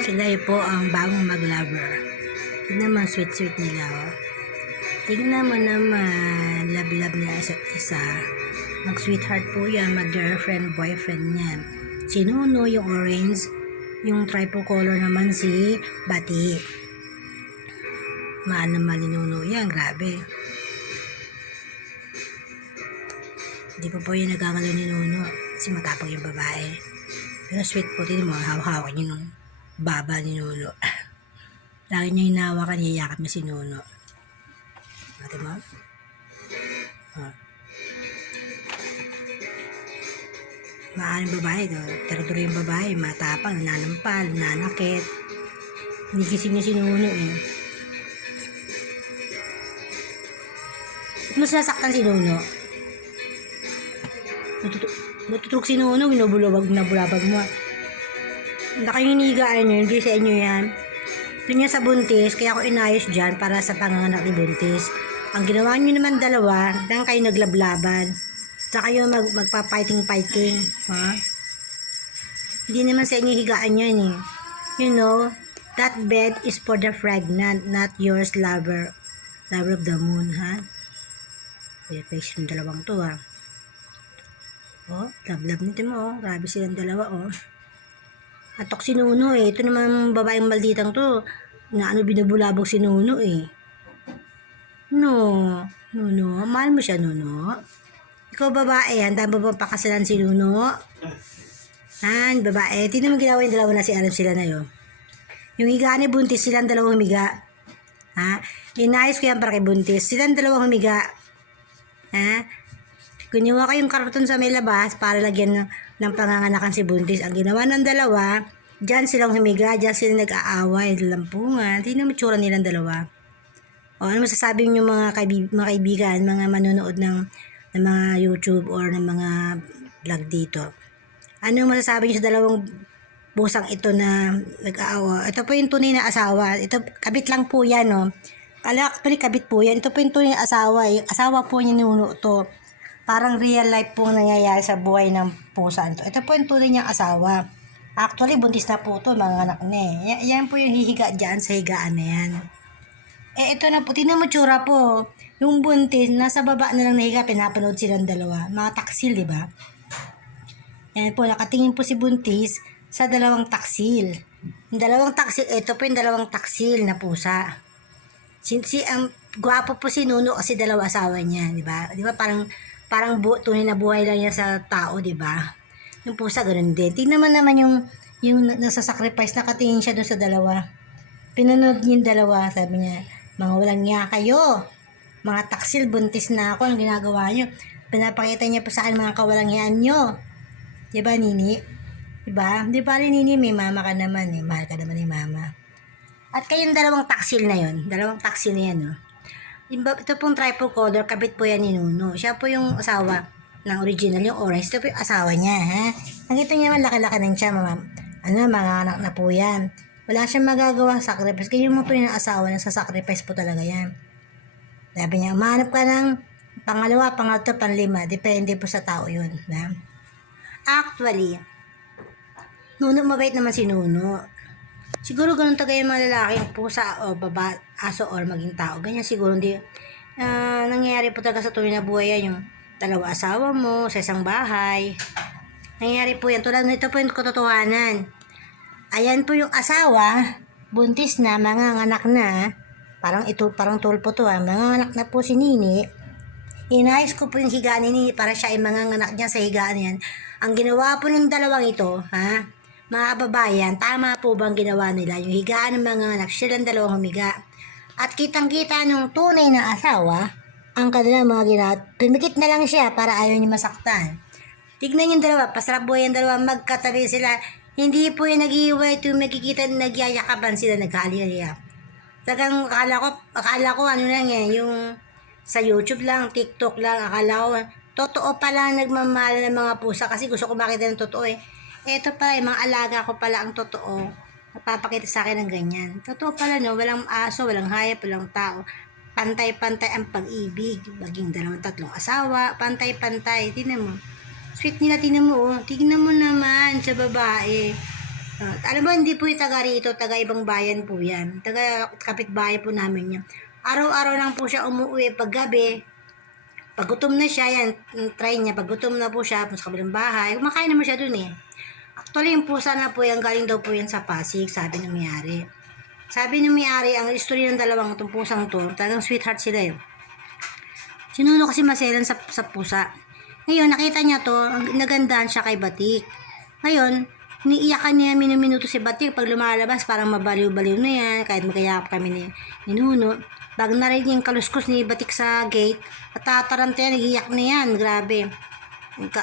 Sila po ang bagong mag-lover. Tignan mo, sweet-sweet nila, oh. Tignan mo naman, love-love nila isa't isa. Mag-sweetheart po yan, mag-girlfriend, boyfriend niyan. Si Nuno, yung orange, yung tricolor naman si Bati. Mahal na mahal ni Nuno yan, grabe. Hindi po yung nagkakalo ni Nuno, kasi matapang yung babae. Pero sweet po, tignan mo, hawak-hawak niya yung baba ni Nuno. Lagi niya hinahawakan, yayakap niya si Nuno. Ate mo? Oh. Maaling babae to. Pero yung babae, matapang, nananampal, nanakit. Nigising niya si Nuno eh. Mas nasaktan si Nuno. Natutrok si Nuno, binabulabag mo. Nakahinigaan nyo, hindi sa inyo yan. Ito niya sa buntis, kaya ako inayos dyan para sa panganganak ni buntis. Ang ginawa nyo naman dalawa, dahil kayo naglablaban. Tsaka kayo magpa-fighting. Ha? Hindi naman sa inyo higaan yan eh. You know, that bed is for the pregnant, not yours lover. Lover of the moon, ha? Kaya face yung dalawang to, ha? Oh, love nito mo, oh. Grabe silang dalawa, oh. Atok si Nuno eh. Ito naman babaeng malditang to. Na binubulabog si Nuno eh. Nuno. Mahal mo siya, Nuno. Ikaw babae, handa ba ba pakasalan si Nuno? Han, babae. Tingnan mo ginawa yung dalawa na si alam sila na yun. Yung higa ni buntis, silang dalawang humiga. Ha? Inayos ko yan para kay buntis. Silang dalawang humiga. Ha? Ginawa kayong karton sa may labas para lagyan ng panganganakan si buntis. Ang ginawa ng dalawa, dyan silang humiga, dyan sila nag-aaway, lampungan. Tingnan mo tsura nilang dalawa. O ano masasabi niyo mga kaibigan, mga manonood ng mga YouTube or ng mga vlog dito? Ano masasabi niyo sa dalawang busang ito na nag-aawa? Ito po yung tunay na asawa. Ito, kabit lang po yan, no? Actually, kabit po yan. Ito po yung tunay na asawa. Yung asawa po niya Nuno to. Parang real life po nangyayari sa buhay ng pusa ito. Ito po yung tunay niyang asawa. Actually, buntis na po ito, mga anak na eh. Yan po yung hihiga dyan sa higaan na yan. Eh, ito na po. Tingnan mo tsura po. Yung buntis, nasa baba na lang nahiga, pinapanood silang dalawa. Mga taksil, di ba? Yan po, nakatingin po si buntis sa dalawang taksil. Yung dalawang taksil, ito po yung dalawang taksil na pusa. Ang gwapo po si Nuno kasi dalawa asawa niya, di ba? Di ba parang tunay na buhay lang niya sa tao, di ba? Yung pusa, ganun din. Tingnan naman yung nasa sacrifice, nakatingin siya doon sa dalawa. Pinanood niya yung dalawa, sabi niya, mga walang niya kayo. Mga taksil, buntis na ako, ang ginagawa niyo. Pinapakita niya po sa akin mga kawalang yan niyo. Di ba, Nini? Di ba? Di ba, Nini, may mama ka naman eh. Mahal ka naman ni mama. At kayong dalawang taksil na yun. Dalawang taksil na yan, no? Ito pong tricolor, kabit po yan ni Nuno. Siya po yung asawa ng original, yung orange. Ito po yung asawa niya, ha? Nakita niya naman, laki-laki na siya, mga anak na po yan. Wala siyang magagawa sacrifice. Kaya yung mga po yung asawa na sa sacrifice po talaga yan. Sabi niya, umahanap ka ng pangalawa, pangatlo, panlima. Depende po sa tao yun. Ha? Actually, Nuno, mabait naman si Nuno. Siguro ganun talaga yung mga lalaking pusa o baba, aso or maging tao. Ganyan siguro hindi. Nangyayari po talaga sa tunay na buhay yan. Yung dalawa asawa mo sa isang bahay. Nangyayari po yan. Tulad nito po yung katotohanan. Ayan po yung asawa. Buntis na, mga anak na. Parang tulpo to ha. Mga anak na po si Nini. Inayos ko po yung higaan ni Nini para siya ay mga anak niya sa higaan yan. Ang ginawa po ng dalawang ito, ha? Mga kababayan, tama po bang ginawa nila? Yung higaan ng mga anak, silang dalawang humiga. At kitang-kita ng tunay na asawa, ang kanilang mga ginawa. Pumikit na lang siya para ayaw niya masaktan. Tignan yung dalawa, pasarap buhay yung dalawa, magkatabi sila. Hindi po yung nag-iiway, ito makikita nagyayakaban sila, nag-aaliya. Tagang akala ko ano lang yan, yung sa YouTube lang, TikTok lang, akala ko, totoo pala nagmamahal ng mga pusa kasi gusto ko makita ng totoo eh. Ito pala, yung mga alaga ko pala ang totoo. Napapakita sa akin ng ganyan. Totoo pala, no? Walang aso, walang hayop, walang tao. Pantay-pantay ang pag-ibig. Maging dalawang tatlong asawa, pantay-pantay. Tingnan mo. Sweet nila, tingnan mo, oh. Tingnan mo naman sa babae. Alam mo, hindi po yung taga rito, taga ibang bayan po yan. Taga kapitbahay po namin yan. Araw-araw lang po siya umuwi paggabi. Pag gutom na siya, yan, try niya. Pag gutom na po siya, sa kabilang bahay, kumakain naman siya dun eh. Actually, yung pusa na po yan, galing daw po yan sa Pasig, sabi ng may-ari. Sabi ng may-ari, ang istorya ng dalawang itong pusang to, talagang sweetheart sila eh. Si Nuno kasi maselan sa pusa. Ngayon, nakita niya to, nagandahan siya kay Batik. Ngayon, niiyakan niya minuminuto si Batik. Pag lumalabas, parang mabaliw-baliw na yan, kahit magkayakap kami ni Nuno. Pag narinig yung kaluskos ni Batik sa gate, at tataranta yan, nagiiyak na yan, grabe.